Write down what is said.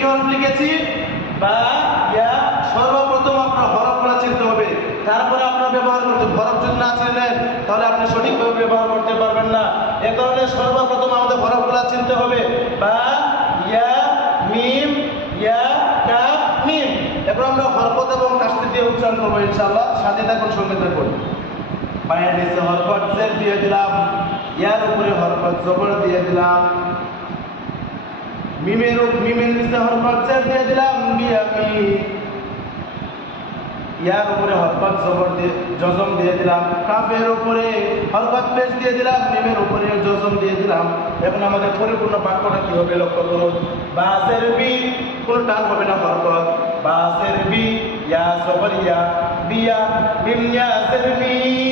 কি হরফ লিখেছি? বা ইয়া। সর্বপ্রথম আপনার হরফগুলো চিনতে হবে, তারপরে আপনার ব্যবহার করতে। হরফ যদি না চিনেন তাহলে আপনি সঠিকভাবে ব্যবহার করতে পারবেন না। এ কারণে সর্বপ্রথম আমাদের হরফগুলো চিনতে হবে। বা ইয়া মিম ইয়া কাফ মিম। এখন আমরা হরকত এবং তাসদীদ দিয়ে উচ্চারণ করবো ইনশাআল্লাহ। সাথে থাকুন, সঙ্গে থাকুন। পায়ের নিচে হরকত জের দিয়ে দিলাম, ইয়ার উপরে হরকত জবর দিয়ে দিলাম, মিমের নিচে হরকত জের দিয়ে দিলাম বিয়ামি, ইয়ার উপরে হরকত জবর দিয়ে জজম দিয়ে দিলাম, কাফের উপরে হরকত পেশ দিয়ে দিলাম, মিমের উপরে জজম দিয়ে দিলাম। এখন আমাদের পরিপূর্ণ বাক্যটা কি হবে লক্ষ্য করুন। বাসের বি, কোনো টান হবে না, হরকত। বাসের বি, ইয়া জবর ইয়া, বিয়া মিম ইয়াসের মিম।